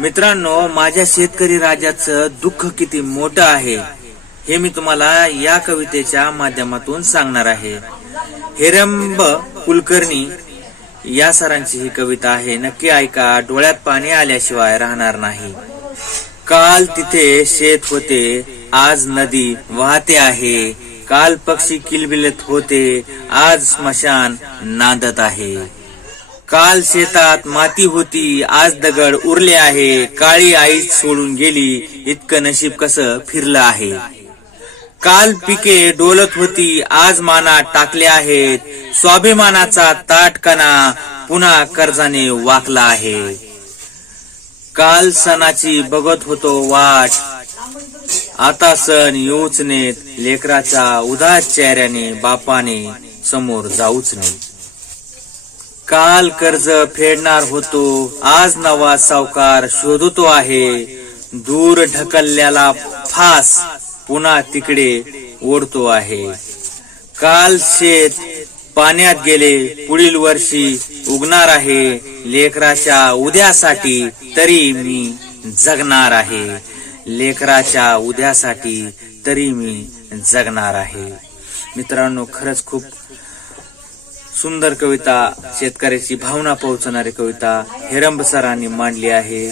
मित्रांनो माझ्या शेतकरी राजाचं दुःख किती मोठं आहे हे मी तुम्हाला या कवितेच्या माध्यमातून सांगणार आहे. हेरंब कुलकर्णी या सरांची ही कविता आहे. नक्की ऐका डोळ्यात पाणी आल्याशिवाय राहणार नाही. काल तिथे शेत होते आज नदी वाहते आहे. काल पक्षी किलबिलत होते आज स्मशान नांदत आहे. काल शेतात माती होती आज दगड उरले आहे. काळी आई सोडून गेली इतकं नशीब कसं फिरलं आहे. काल पिके डोलत होती आज मानात टाकले आहेत. स्वाभिमानाचा ताटकणा पुन्हा कर्जाने वाकला आहे. काल सणाची बघत होतो वाट. आता सण येऊच नेत लेकराच्या उदास चेहऱ्याने बापाने समोर जाऊच नाही काल कर्ज फेडणार होतो. आज नवा सावकार शोधतो आहे. दूर ढकलल्याला फास पुन्हा तिकडे ओढतो आहे. काल शेत पाण्यात गेले पुढील वर्षी उगणार आहे. लेकराच्या उद्यासाठी तरी मी जगणार आहे. लेकराच्या उद्यासाठी तरी मी जगणार आहे. मित्रांनो खरंच खूप सुंदर कविता शेतकऱ्याची भावना पोहोचणारी कविता हेरंब सरांनी मांडली आहे.